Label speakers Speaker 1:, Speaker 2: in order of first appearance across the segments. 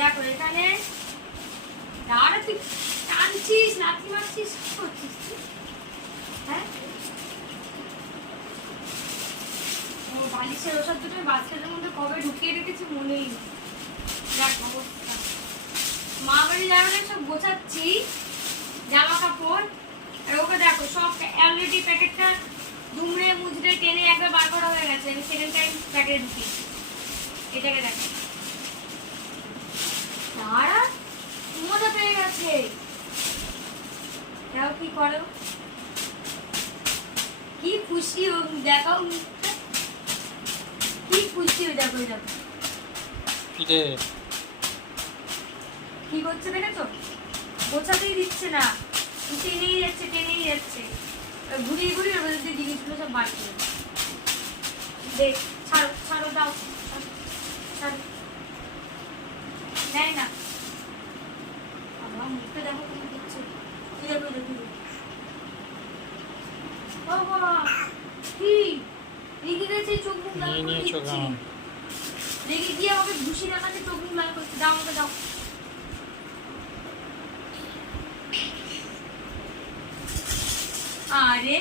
Speaker 1: দেখো, এখানে তুই টানছিস করছিস? হ্যাঁ? দুটো বাচ্চাদের মধ্যে কবে ঢুকিয়ে মনেই নেই। দেখ, অবস্থা। সব গোছাচ্ছি জামা কাপড় ওকে দেখো, সব প্যাকেটটা দুমড়ে টেনে একবার বার করা হয়ে গেছে। আমি এটাকে দেখো। তারা মজা পেয়ে গেছে। দেখো কি করো। কি খুশি দেখাও কি খুশি দেখো দেখো।
Speaker 2: কিরে
Speaker 1: কি করছে দেখেছ? গোছাতেই দিচ্ছে না। টেনেই যাচ্ছে টেনেই যাচ্ছে। ঘুরিয়ে ঘুরিয়ে ওর মধ্যে দিয়ে জিনিসগুলো সব বাড়ছে দেখ ছাড়ো ছাড়ো দাও ছাড়ো, ছাড়ো নেয় না। আমার মুখটা দেখো তুমি দিচ্ছে কি দেখো এই দেখো, এই দেখো। ও বাবা কি? রেগে গেছে চোখ মুখ লাল করে
Speaker 2: নিয়েছো
Speaker 1: রেগে গিয়ে আমাকে ঘুষি দেখাচ্ছে চোখ মুখ লাল করছে দাও আমাকে দাও। আরে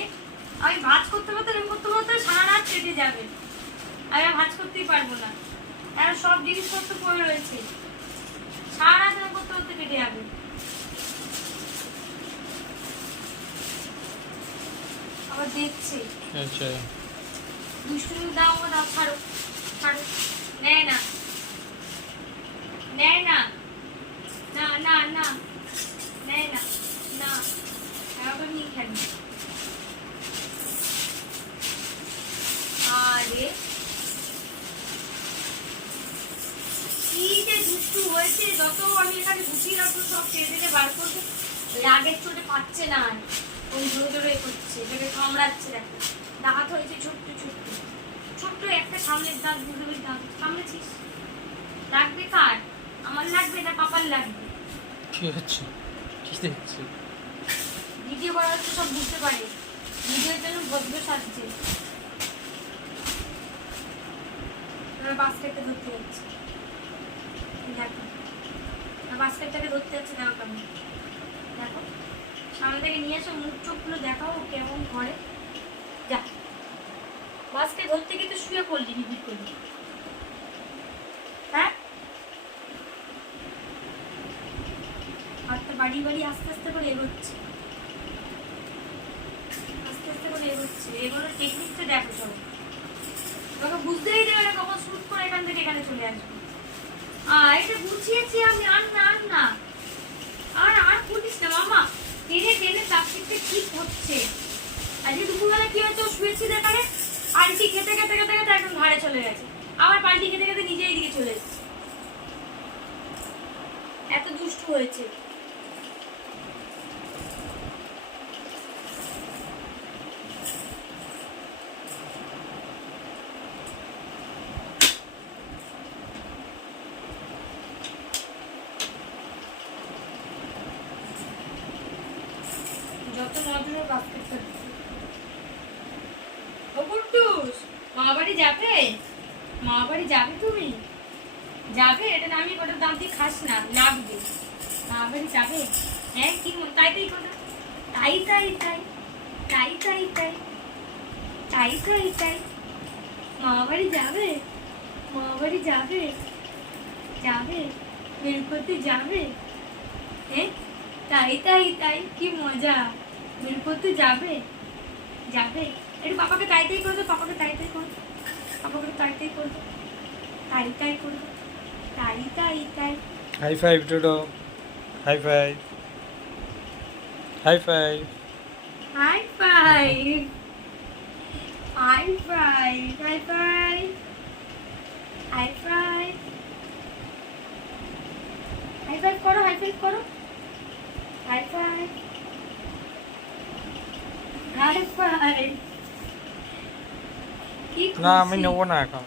Speaker 1: আমি ভাজ করতে করতে এরকম করতে করতে সারা রাত কেটে যাবে। আমি ভাজ করতেই পারব না। আর সব জিনিসপত্র পড়ে রয়েছে। সারা রাত এরকম করতে করতে কেটে যাবে। আবার দেখছে।
Speaker 2: আচ্ছা।
Speaker 1: দুষ্টুমি দাও আমাকে দাও ছাড়ো ছাড়ো। নেয় না। নেয় না। না না না। নেয় না না। আমাকে নিয়ে খেলবে আরে কি যে দুষ্টু হয়েছে যত আমি এখানে গুছিয়ে রাখব সব টেনে টেনে বার করব। রাগের চোটে পাচ্ছে না ওই জোরে এ করছে এটাকে কামড়াচ্ছে দেখো। দাঁত হয়েছে ছোট্ট ছোট্ট। ছোট্ট একটা সামনের দাঁত দুটোর দাঁত। সামনেছিস লাগবে কার? আমার লাগবে না পাপার লাগবে?
Speaker 2: কি হচ্ছে? কি দেখছি?
Speaker 1: ভিডিও করা হচ্ছে সব বুঝতে পারে। ভিডিওর জন্য ভদ্র সাজছে। এবার বাস্কেটটা ধরতে যাচ্ছে। দেখো। বাস্কেটটাকে ধরতে যাচ্ছে, দেখো কেমন। দেখো। সামনে থেকে নিয়ে এসো, মুখ চোখগুলো দেখাও কেমন করে। যা। বাস্কেট ধরতে গিয়ে তো শুয়ে পড়লি বিবির করলি। হ্যাঁ? হাতটা বাড়ি বাড়ি আস্তে আস্তে করে এগোচ্ছে। আস্তে আস্তে করে এগোচ্ছে। এগুলোর টেকনিকটা দেখো সব। তোকে বুঝতেই দেবে না কখন শুট করে এখান থেকে এখানে চলে আসবে। এটা বুঝিয়েছি আমি, আর না আর না। আর আর বলিস না, মামা, টেনে টেনে প্লাস্টিকটা ঠিক হচ্ছে। আজকে দুপুরবেলা কি হয়েছে শুয়েছি দেখারে পাল্টি খেতে খেতে খেতে খেতে একদম ধারে চলে গেছে। আবার পাল্টি খেতে খেতে নিজেই দিকে চলে এসেছে। এত দুষ্টু হয়েছে। যত নজরে বাস্কেট করছে ও যাবে? মা যাবে তুমি? যাবে? এটা আমি কটা যাবে? হ্যাঁ তাই তাই তাই তাই তাই। তাই তাই তাই। তাই তাই যাবে? মা যাবে? যাবে? বের করতে যাবে? হ্যাঁ? তাই তাই তাই। কি মজা। বের করতে যাবে? যাবে? একটু পাপাকে তাই তাই করবে পাপাকে তাই তাই করবে পাপাকে তাই তাই করবে তাই তাই করবে তাই তাই তাই।
Speaker 2: High five Dodo high five high five
Speaker 1: high five high five high five high five high five করো হাই ফাইভ করো। হাই ফাইভ বাই বাই
Speaker 2: না আমি নেব না এখন।